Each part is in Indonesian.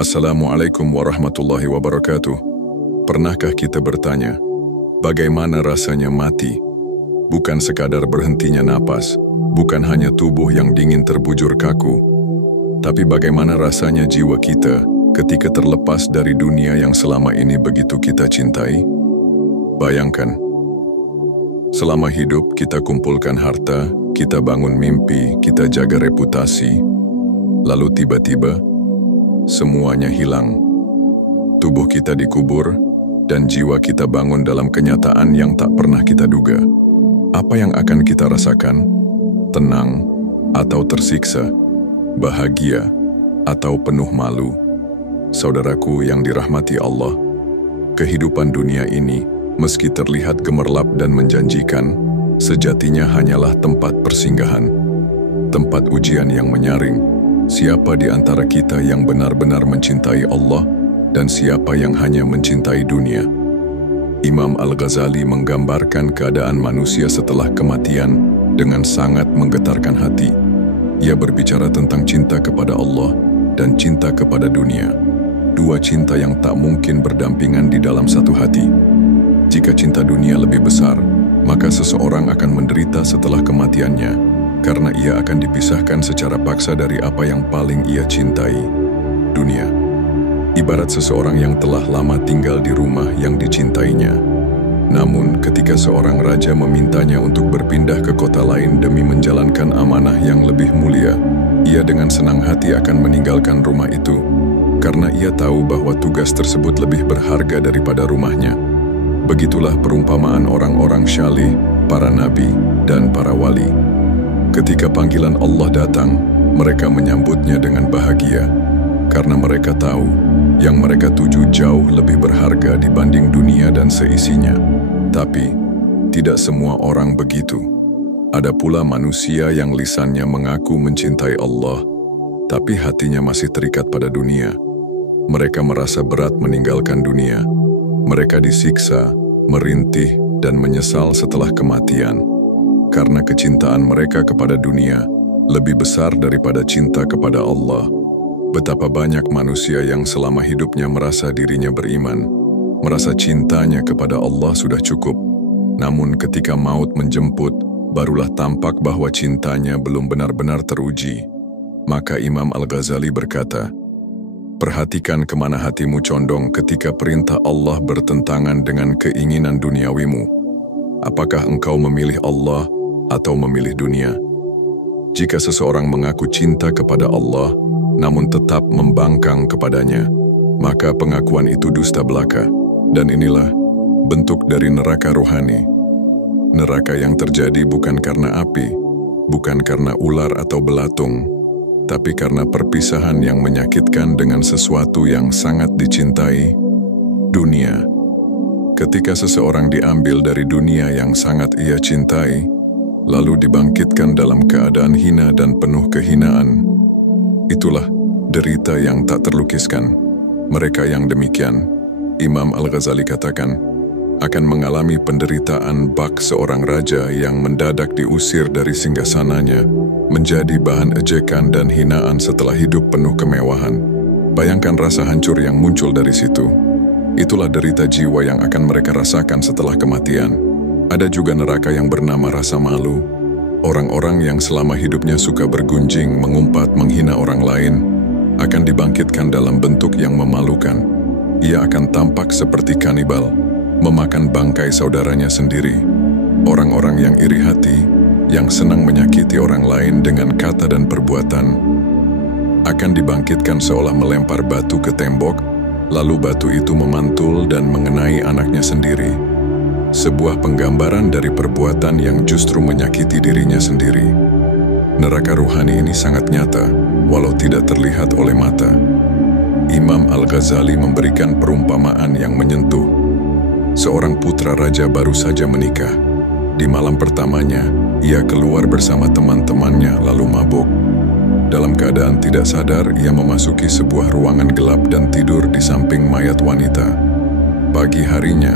Assalamualaikum warahmatullahi wabarakatuh. Pernahkah kita bertanya, bagaimana rasanya mati? Bukan sekadar berhentinya napas, bukan hanya tubuh yang dingin terbujur kaku, tapi bagaimana rasanya jiwa kita ketika terlepas dari dunia yang selama ini begitu kita cintai? Bayangkan, selama hidup kita kumpulkan harta, kita bangun mimpi, kita jaga reputasi, lalu tiba-tiba semuanya hilang. Tubuh kita dikubur dan jiwa kita bangun dalam kenyataan yang tak pernah kita duga. Apa yang akan kita rasakan? Tenang atau tersiksa? Bahagia atau penuh malu? Saudaraku yang dirahmati Allah, kehidupan dunia ini meski terlihat gemerlap dan menjanjikan, sejatinya hanyalah tempat persinggahan, tempat ujian yang menyaring. Siapa di antara kita yang benar-benar mencintai Allah dan siapa yang hanya mencintai dunia? Imam Al-Ghazali menggambarkan keadaan manusia setelah kematian dengan sangat menggetarkan hati. Ia berbicara tentang cinta kepada Allah dan cinta kepada dunia. Dua cinta yang tak mungkin berdampingan di dalam satu hati. Jika cinta dunia lebih besar, maka seseorang akan menderita setelah kematiannya, karena ia akan dipisahkan secara paksa dari apa yang paling ia cintai, dunia. Ibarat seseorang yang telah lama tinggal di rumah yang dicintainya. Namun, ketika seorang raja memintanya untuk berpindah ke kota lain demi menjalankan amanah yang lebih mulia, ia dengan senang hati akan meninggalkan rumah itu, karena ia tahu bahwa tugas tersebut lebih berharga daripada rumahnya. Begitulah perumpamaan orang-orang syalih, para nabi, dan para wali. Ketika panggilan Allah datang, mereka menyambutnya dengan bahagia, karena mereka tahu yang mereka tuju jauh lebih berharga dibanding dunia dan seisinya. Tapi, tidak semua orang begitu. Ada pula manusia yang lisannya mengaku mencintai Allah, tapi hatinya masih terikat pada dunia. Mereka merasa berat meninggalkan dunia. Mereka disiksa, merintih, dan menyesal setelah kematian. Karena kecintaan mereka kepada dunia lebih besar daripada cinta kepada Allah. Betapa banyak manusia yang selama hidupnya merasa dirinya beriman, merasa cintanya kepada Allah sudah cukup. Namun ketika maut menjemput, barulah tampak bahwa cintanya belum benar-benar teruji. Maka Imam Al-Ghazali berkata, perhatikan kemana hatimu condong ketika perintah Allah bertentangan dengan keinginan duniawimu. Apakah engkau memilih Allah atau memilih dunia? Jika seseorang mengaku cinta kepada Allah, namun tetap membangkang kepadanya, maka pengakuan itu dusta belaka. Dan inilah bentuk dari neraka rohani. Neraka yang terjadi bukan karena api, bukan karena ular atau belatung, tapi karena perpisahan yang menyakitkan dengan sesuatu yang sangat dicintai, dunia. Ketika seseorang diambil dari dunia yang sangat ia cintai, lalu dibangkitkan dalam keadaan hina dan penuh kehinaan, itulah derita yang tak terlukiskan. Mereka yang demikian, Imam Al-Ghazali katakan, akan mengalami penderitaan bak seorang raja yang mendadak diusir dari singgasananya, menjadi bahan ejekan dan hinaan setelah hidup penuh kemewahan. Bayangkan rasa hancur yang muncul dari situ. Itulah derita jiwa yang akan mereka rasakan setelah kematian. Ada juga neraka yang bernama rasa malu. Orang-orang yang selama hidupnya suka bergunjing, mengumpat, menghina orang lain, akan dibangkitkan dalam bentuk yang memalukan. Ia akan tampak seperti kanibal, memakan bangkai saudaranya sendiri. Orang-orang yang iri hati, yang senang menyakiti orang lain dengan kata dan perbuatan, akan dibangkitkan seolah melempar batu ke tembok, lalu batu itu memantul dan mengenai anaknya sendiri. Sebuah penggambaran dari perbuatan yang justru menyakiti dirinya sendiri. Neraka ruhani ini sangat nyata, walau tidak terlihat oleh mata. Imam Al-Ghazali memberikan perumpamaan yang menyentuh. Seorang putra raja baru saja menikah. Di malam pertamanya, ia keluar bersama teman-temannya lalu mabuk. Dalam keadaan tidak sadar, ia memasuki sebuah ruangan gelap dan tidur di samping mayat wanita. Pagi harinya,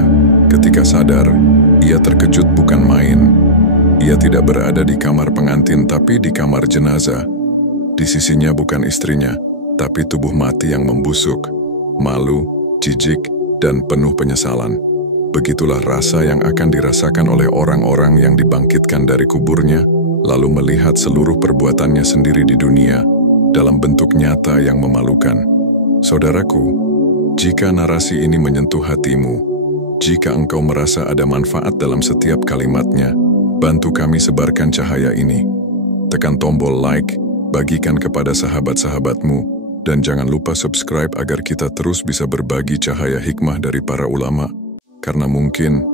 ketika sadar, ia terkejut bukan main. Ia tidak berada di kamar pengantin tapi di kamar jenazah. Di sisinya bukan istrinya, tapi tubuh mati yang membusuk, malu, jijik, dan penuh penyesalan. Begitulah rasa yang akan dirasakan oleh orang-orang yang dibangkitkan dari kuburnya, lalu melihat seluruh perbuatannya sendiri di dunia dalam bentuk nyata yang memalukan. Saudaraku, jika narasi ini menyentuh hatimu, jika engkau merasa ada manfaat dalam setiap kalimatnya, bantu kami sebarkan cahaya ini. Tekan tombol like, bagikan kepada sahabat-sahabatmu, dan jangan lupa subscribe agar kita terus bisa berbagi cahaya hikmah dari para ulama. Karena mungkin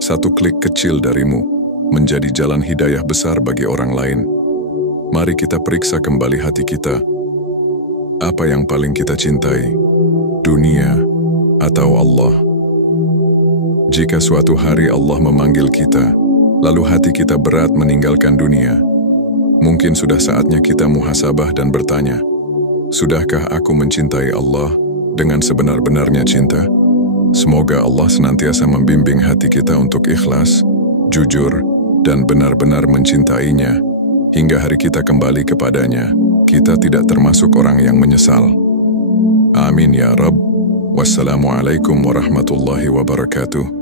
satu klik kecil darimu menjadi jalan hidayah besar bagi orang lain. Mari kita periksa kembali hati kita. Apa yang paling kita cintai? Dunia atau Allah? Jika suatu hari Allah memanggil kita, lalu hati kita berat meninggalkan dunia, mungkin sudah saatnya kita muhasabah dan bertanya, sudahkah aku mencintai Allah dengan sebenar-benarnya cinta? Semoga Allah senantiasa membimbing hati kita untuk ikhlas, jujur, dan benar-benar mencintainya, hingga hari kita kembali kepadanya, kita tidak termasuk orang yang menyesal. Amin ya Rabb. Wassalamualaikum warahmatullahi wabarakatuh.